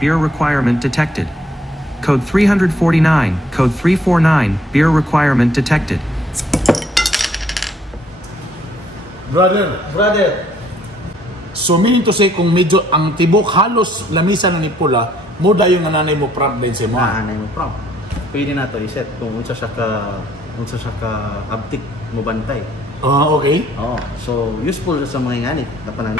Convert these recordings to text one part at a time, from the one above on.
Beer requirement detected. Code 349, code 349, beer requirement detected. Brother. So meaning to say, kung medyo ang tibok halos lamisa na ni pula, mo dayon nga nanay mo prank din sa mo. Nanay mo prank. Pwede na to iset kung unsa siya ka abtik mo bantay. Okay. Oh, so useful sa mga nganit kapanang.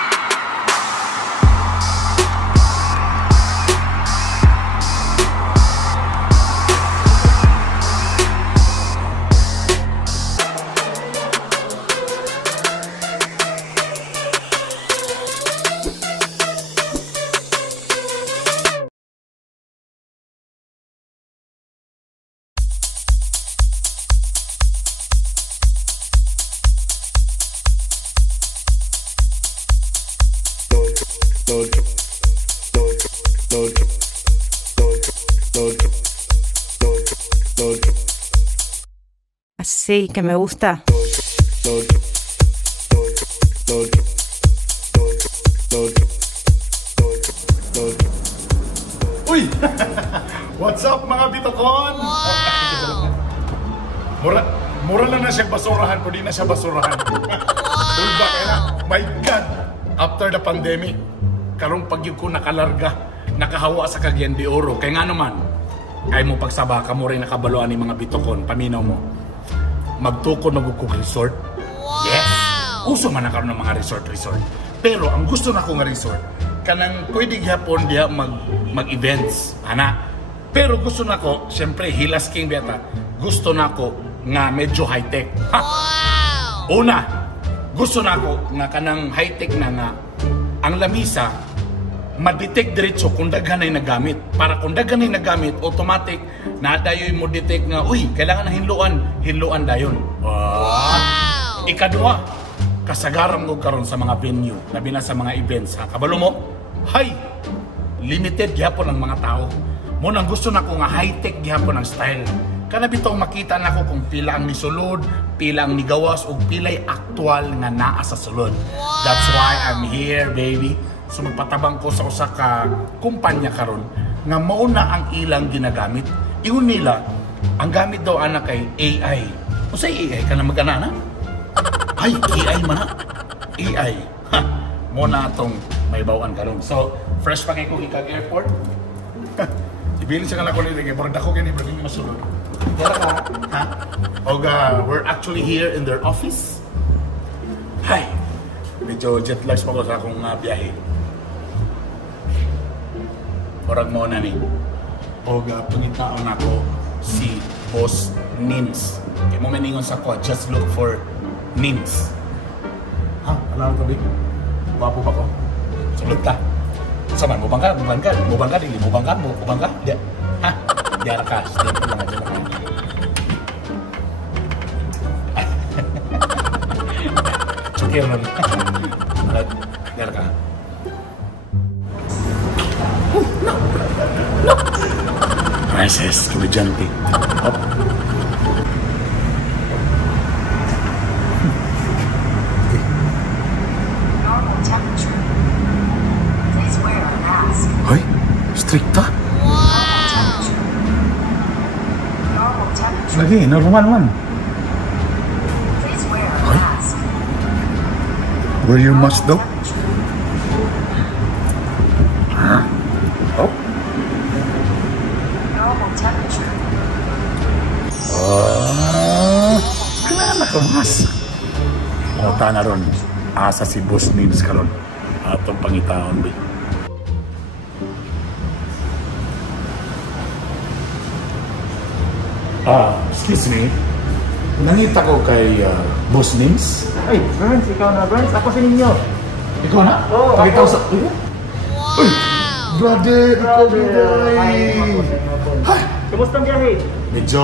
Así que me gusta. Uy! What's up mga bitokon? Wow! Mura lang na siya basurahan, pero di na siya basurahan. Ulba kaya na. My God! After the pandemic, karong pagyug ko nakalarga, nakahawa sa Cagayan de Oro. Kaya nga naman, ay mo pagsaba ka mo rin nakabaluan ni mga bitokon, paminaw mo. Magtukod mag-cook resort. Wow. Yes! Uso man na karon ng mga resort. Pero ang gusto na ko nga resort, kanang pwede gyapon diya mag-events, ana. Pero gusto na ko, syempre Hilas King beta, gusto na ko nga medyo high-tech. Wow! Una, gusto na ko nga kanang high-tech na nga ang lamisa ma-detect diretso kung daghan ay nagamit. Para kung daghan ay nagamit, automatic na dayoy mo detect nga, uy, kailangan na hinluan dayon. Wow! Ikadua, kasagaran mo karon sa mga venue, labi na sa mga events, ha? Kabalo mo, hay, limited gyapon ang mga tao. Mo nang gusto na ko nga high-tech gyapon ang style. Kana bitong makita na ko kung pila ang nisulod, pila ang nigawas, o pila'y aktual nga naa sa sulod. Wow! That's why I'm here, baby. So magpatabang ko sa usa ka kumpanya karon nga mauna ang ilang ginagamit. Ingon nila, ang gamit daw ana kay AI. O sa AI ka na mag-ana na? Ay, AI man na. AI. Ha, mo na atong may bawaan karon. So, fresh pa kay ko ikag airport. Ibilin siya ka na ko nito, kaya parang dako ganyan, parang hindi masulod. Kaya ka, ha? Oga, we're actually here in their office. Hi! Medyo jet lags pa ko sa akong biyahe. Orag mo na ni. Oga, pangitaon ako si Boss Nims. Kaya mo maningon sa ko, just look for Nims. Ha? Alam ko, babe? Wapo ba ko? Sulod ka. Saman, mubang ka? Dili, mubang ka? Di, ha? Diara ka. Diyan ko lang, diyan lang. Chukir na rin. Diara ka. No! Prices, komedyante. Hop. Normal temperature. Please wear a mask. Hoy, strikta? Normal temperature. Lagi, normal man. Please wear a mask. Wear your mask daw? Oh. Normal temperature. Kailangan ko mas. Mota na ron. Asa si Boss Nims karon. Atong pangitaon ba? Excuse me. Nangita ko kay Boss Nims. Ay, Burns, ikaw na Burns. Ako sa ninyo. Ikaw na? Oo, Pakitaw ako. sa... Uy! Brother, ikaw Hi! Hi! Kumusta ang biyahe? Medyo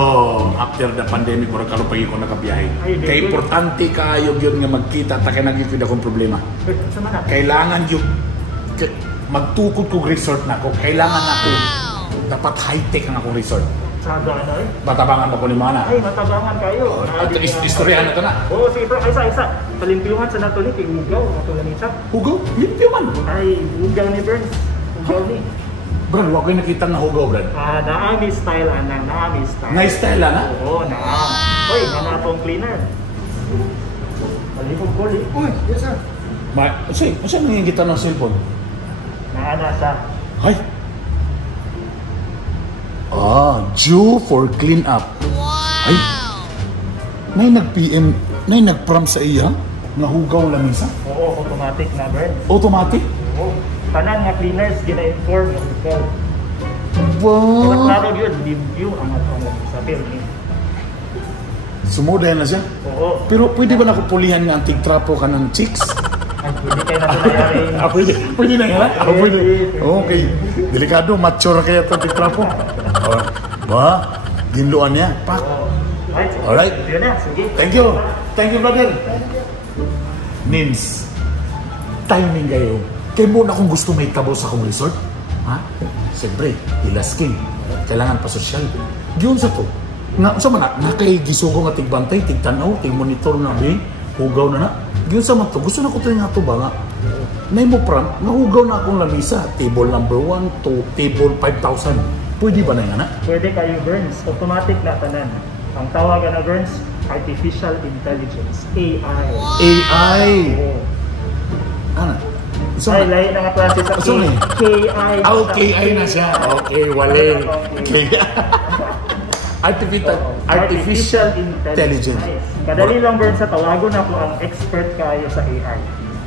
after the pandemic, murag kalupay ko nakabiyahe. Ay, Kaya baby. importante kayo yun nga magkita, takay nagkikita akong problema. Sa mana? Kailangan yung magtukod ko resort na ako. Kailangan ako, dapat high-tech ang akong resort. Saga na eh. Matabangan mo ko ni mana. Ay, matabangan kayo. At istoryahan na ito na. Oo, sige bro. Isa. Palimpiyuhan sa nato ni, kay Ugaw. Matulad ni Chap. Hugaw? Limpyo man. Ay, Ugaw ni Burns. Ugaw ni. Brad, wako yung nakita na hugaw, Brad. Naami style, anang. Naami style. Na-style lang, ha? Oo, naam. Uy, nanatong cleaner. Palibog ko, li. Uy, yes, sir. Saan nangyayin kita ng cellphone? Naana sa. Ay! Due for clean up. Ay! May nag-PM, may nag-prom sa iya? Nga hugaw lamisa? Oo, automatic na, Burns. Automatic? Oo. Tanan nga cleaners, gina-inform ng ikaw. Wow! Klaro yun, limpyo ang atong sa film ni. Sumudayan na siya? Oo. Pero pwede ba nakupulihan nga ang tigtrapo ka ng chicks? Ay, hindi kayo na nangyari. Pwede. Pwede na yan, ha? Pwede. Okay. Delikado, mature kaya itong tigtrapo. Ba? Ginluan niya. Pak. Alright. Yun na, sige. Thank you. Thank you, brother. Nins, timing kayo. Kaya muna kung gusto may tabo sa akong resort. Ha? Siyempre, ilasking. Kailangan pa sosyal. Giyon sa to. Nga kay gisugo nga tigbantay, tigtanaw, tigmonitor na ba, hugaw na na. Giyon sa man to. Gusto na ko to yung ato ba nga. Nay mo pram, nahugaw na akong lamisa. Table number 1 to table 5,000. Pwede ba na yan, ha? Pwede kayo, Burns. Automatic na tanan. Ang tawagan na, Burns, Artificial Intelligence. AI. AI! Oo. Ano? So, Ay, lahi na nga klase sa So, eh. KI. KI na siya. Okay, wali. Artificial Intelligence. Kadali lang, Burns, sa tawagon na po ang expert kayo sa AI.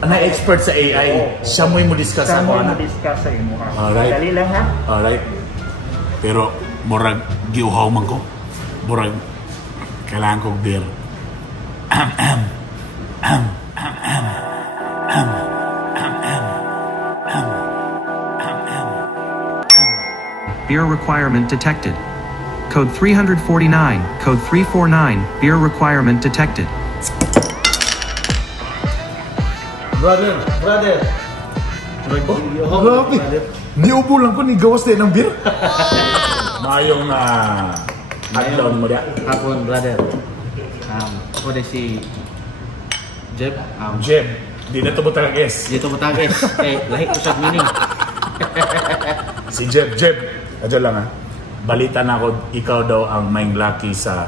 Na-expert sa AI. Siya mo yung discuss Sa ako, mo anak. discuss sa imo. Alright. Kadali lang, ha? Alright. Pero, murag, giuhaw man ko. Murag, kailangan kong beer. Beer requirement detected. Code 349, code 349, beer requirement detected. Brother. Oh, Grabe. Niubo lang ko, ni gawas din ng beer. Mayong adlaw mo dia. Hapon, brother. What is si Jeb? Jeb, di na ito mo talaga guess. Dito mo tagis. Lahi ko siya meaning. Si Jeb, adyo lang, ha. Balita na ako, ikaw daw ang main lucky sa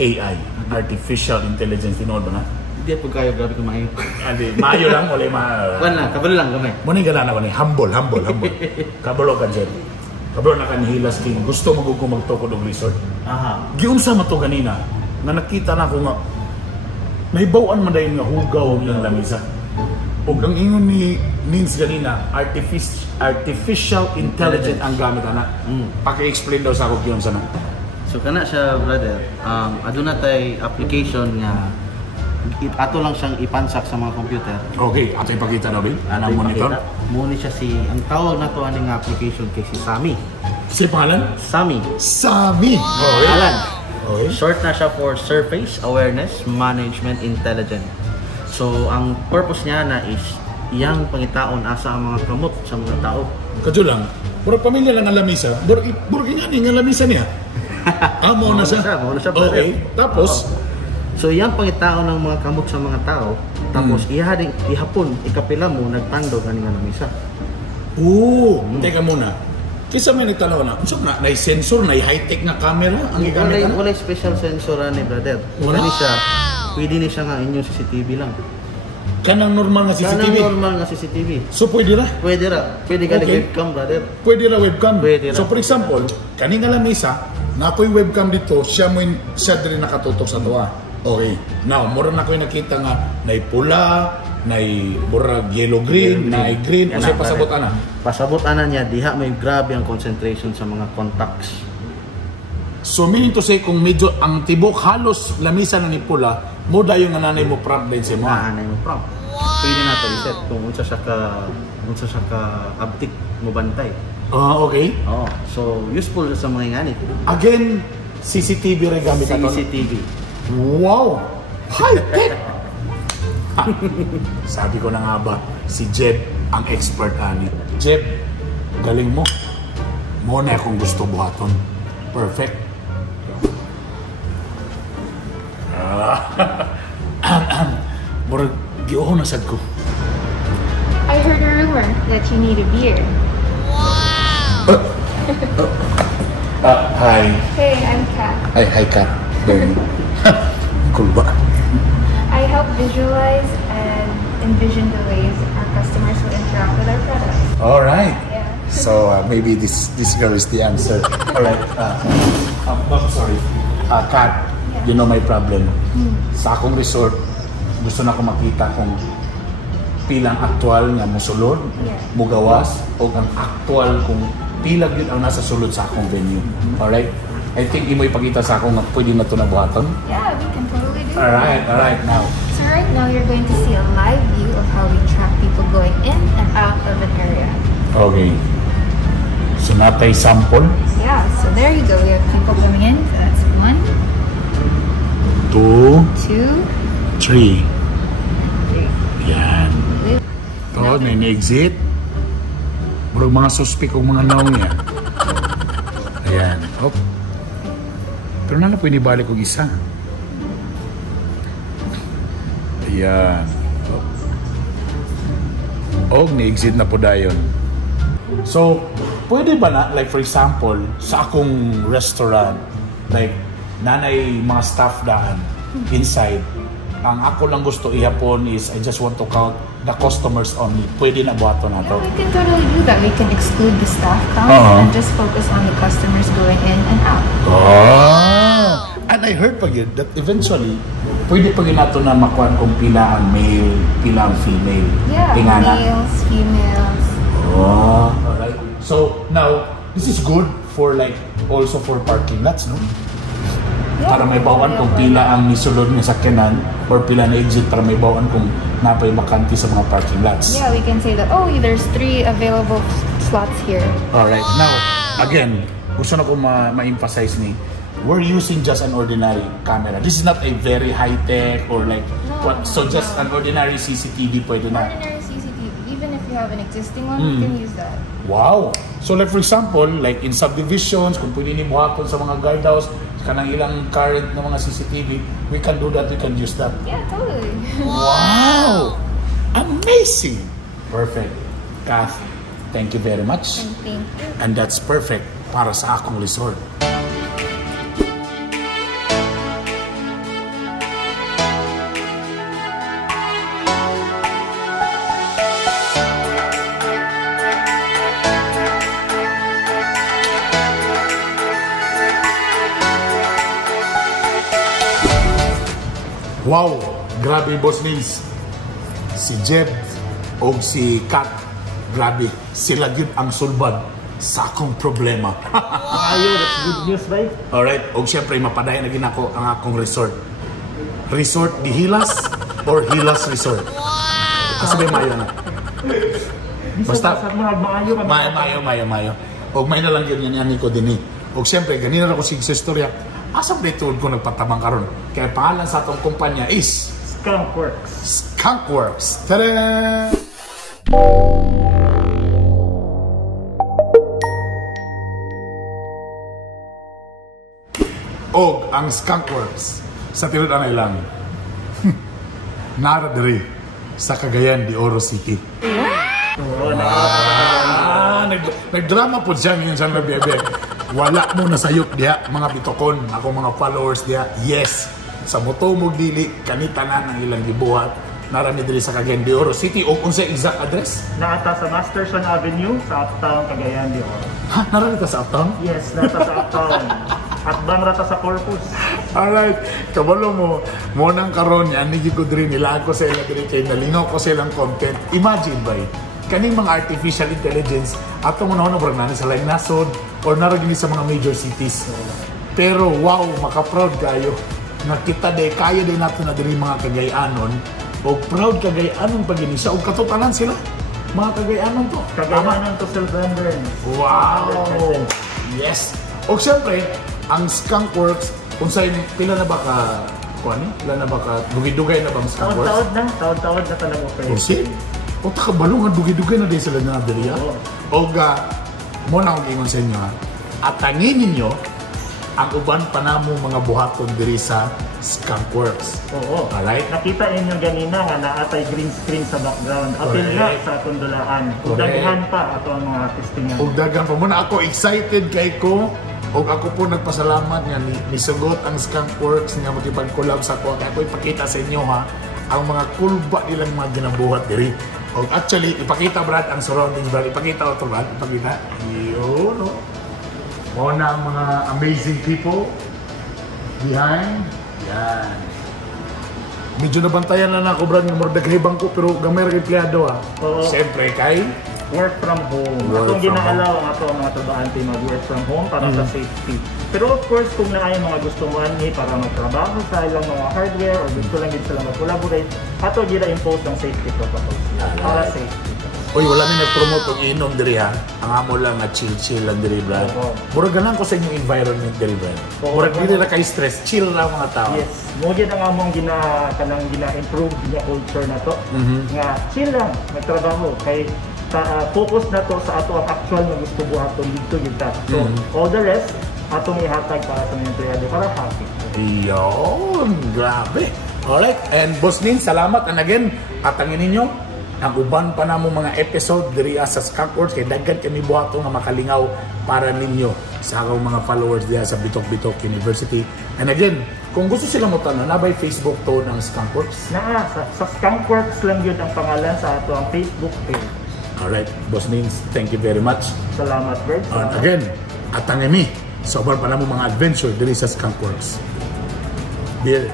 AI, Artificial Intelligence. Tinood ba na? Hindi po kayo, grabe kumayo. Hindi, maayo lang, wala Kuan lang, kabalo lang gamay. Muna yung gana ko ni, humble. Kabalo ka, Jeb. Kabalo na ka ni Hilas King. Gusto mo kung magtukod ng resort. Aha. Giunsa mo to ganina, na nakita na ko nga, naibawaan man dahil nga hugaw ng lamisa. O ang ingon ni Nins ganina, artificial intelligence ang gamit, anak. Paki-explain daw sa ako giunsa na. So kana siya, brother. Aduna tay application nga ato lang siyang ipansak sa mga computer. Okay, ato ipakita daw, Bill. Anong monitor? Muna siya ang tawag na to aning application kay si Sami. Si pangalan? Sami. Sami! Okay. Alan. Okay. Short na siya for Surface Awareness Management Intelligence. So, ang purpose niya na is iyang pangitaon asa ang mga kamot sa mga tao. Kadyo lang, burag pamilya lang ang lamisa, burag ingani ang lamisa niya. Mo na siya. Mo na siya, Okay, tapos, So, iyang pangitaon ng mga kamot sa mga tao. Tapos, ihapon, ikapila mo, nagtandog ani nga lamisa. Teka muna. Kisa may nagtanaw na, so na sensor, na high-tech na camera ang gigamit na? Wala special sensor ni brother. Wala? Pwede ni siya nga inyong CCTV lang. Kanang normal nga CCTV? Kanang normal nga CCTV. So pwede ra? Pwede ra. Pwede ka Okay. webcam, brother. Pwede ra webcam? Pwede ra. So for example, kani nga lamisa, na ako'y webcam dito, siya din nakatutok sa tuwa. Okay. Now, mura na ako'y nakita nga, na'y pula, na'y mura yellow-green, na'y green, o siya pasabot ana. Pasabot ana niya, diha may grabe ang concentration sa mga contacts. So meaning to say, kung medyo ang tibok halos lamisa na ni pula, mo dayo nga nanay mo problem sa mo. Naanay mo from. Pwede na to reset kung unsa siya ka abtik mo bantay. Okay. Oh, so useful sa mga inganit. Again, CCTV rin gamit ato. CCTV. Wow! High-tech! Sabi ko na nga ba, si Jeb ang expert ani. Jeb, galing mo. Mo na akong gusto buhaton. Perfect. Murag giuho na sad ko. I heard a rumor that you need a beer. Hi. Hey, I'm Kat. Hi, Kat. Very cool ba? I help visualize and envision the ways our customers will interact with our products. All right. Yeah. So maybe this girl is the answer. All right. I'm sorry. Kat, you know my problem. Sa akong resort, gusto na ko makita kung pilang aktual nga musulod, mugawas, o ang aktual kung pila yun ang nasa sulod sa akong venue. Alright? I think imo ipakita sa akong nga pwede na ito na buhaton. Yeah, we can totally do Alright, now. So right now, you're going to see a live view of how we track people going in and out of an area. Okay. So natay sample. Yeah, so there you go. We have people coming in. So that's 1, 2, 2, 3. Yan. Ito, exit. Bro, mga suspect o mga naong niya. Ayan. Hop. Pero na pwede balik ko isa. Ayan. O, ni-exit na po dayon. So, pwede ba na, like for example, sa akong restaurant, like, nanay mga staff daan inside, ang ako lang gusto ihapon is I just want to count the customers only. Pwede na buhato na to. Yeah, we can totally do that. We can exclude the staff count and just focus on the customers going in and out. Oh! And I heard pa yun that eventually, pwede pa yun nato na makuha kung pila ang male, pila ang female. Yeah, Tingana. males, females. Oh, alright. So now, this is good for like, also for parking lots, no? Para may bawaan kung pila ang nisulod ng sakyanan or pila na exit para may bawaan kung napay bakante sa mga parking lots. Yeah, we can say that, oh, there's 3 available slots here. Alright, now, again, gusto na ko ma-emphasize ni, we're using just an ordinary camera. This is not a very high-tech or like, what? So just an ordinary CCTV pwede na. Ordinary CCTV, even if you have an existing one, you can use that. Wow! So like for example, like in subdivisions, kung pwede ni buhaton sa mga guardhouse, kanang ilang current na mga CCTV, we can do that, we can use that. Yeah, totally. Wow! Amazing! Perfect. Kath, thank you very much. Thank you. And that's perfect para sa akong resort. Wow! Grabe, Boss Nils. Si Jeb o si Kat, grabe, sila yun ang sulbad sa akong problema. Ayun, that's good news, right? Alright, o siyempre, mapadayan na gin ako ang akong resort. Resort di Hilas or Hilas Resort? Kasi may mayo na. Basta, mayo. O may nalang yun yan ko din eh. O siyempre, ganina na ko si istorya. Asang dito ko nagpatamang karon. Kaya pangalan sa atong kumpanya is Skunkworks. Skunkworks. Tada! Og ang Skunkworks sa tinud-anay lang. Nara diri sa Cagayan de Oro City. Nagdrama po siya ngayon sa nabiyabiyag. Wala mo nasayop diya, mga bitokon, ako mga followers diya. Yes, sa Motomog Dili, kanitanan ang ilang gibuhat. Narami diri sa Cagayan de Oro City. O kung sa exact address? Naata sa Masterson Avenue sa Uptown, Cagayan de Oro. Ha? Narami ka sa Uptown? Yes, nata sa Uptown. At bang rata sa Corpus. Alright, kabalo mo nang karon yan, hindi ko diri nila ako sa ilang diri kay nalingaw ko sa ilang content. Imagine ba, kaning mga artificial intelligence ato mo na brand sa lain nasod or naragini sa mga major cities. Pero wow, maka-proud kayo na kita de kaya din nato na diri mga Cagayanon o proud Cagayanon pag ini siya o katotanan sila mga Cagayanon to. Cagayanon to Sylvander. Wow! Yes! O siyempre, ang Skunkworks, kung sa'yo, pila na ba ka, pila na ba ka, dugay-dugay na bang Skunkworks? Tawad na talaga. O si? O takabalungan, dugay-dugay na din sila na dali, ha? O ga, mo na akong ingon sa inyo, ha? At tangin ninyo, ang uban pa namo mga buhaton diri sa Skunkworks. Oo. Alright? Nakita ninyo ganina nga naatay green screen sa background. Apil na Correct. sa atong dulaan. Correct. Daghan pa ato ang mga testingan. Ug dagan pa muna ako excited kay ko ug ako po nagpasalamat nga nisugot ang Skunkworks nga magipag-collab sa ako. Kaya ko ipakita sa inyo ha ang mga kulba nilang mga ginabuhat diri. Og actually ipakita Brad ang surroundings Brad. Ipakita to Brad. Ipakita. Yun no. Mo na ang mga amazing people behind. Yan. Medyo nabantayan na ako Brad ng murdaghibang ko pero gamay ra empleyado ha. Oo. Siyempre kay Work from home. Work Atong from ginaalaw ang ato ang mga trabahante mag-work from home para sa safety. Pero of course, kung naay mga gustong ani para magtrabaho sa ilang mga hardware or gusto lang din sila mag-collaborate, ato gira impose ng safety protocols para safety. Uy, wala mi nag-promote og inom diri ha. Ang amo lang nga chill lang diri Brad. Oo. Murag ganang ko sa inyong environment diri Brad. Oo. Murag dili na kay stress, chill lang mga tao. Yes, mo gyud ang among gina-improve gina culture na to. Nga chill lang magtrabaho kay focus na to sa ato ang actual nga gusto buhaton dito gyud ta. So, all the rest atong ihatag para sa mga empleyado para happy. Iyon, grabe. Alright, and Boss Nin, salamat. And again, atangin ninyo, ang uban pa namo mga episode diri sa Skunkworks kay daghan kami buhato nga makalingaw para ninyo sa akong mga followers diya sa Bitok University. And again, kung gusto sila mo tanan, nabay Facebook to ng Skunkworks. Naa sa Skunkworks lang yun ang pangalan sa ato ang Facebook page. Alright, Boss Nin, thank you very much. Salamat, Bert. And again, atangin mi, sa uban pa namo mga adventure diri sa Skunkworks. Dear.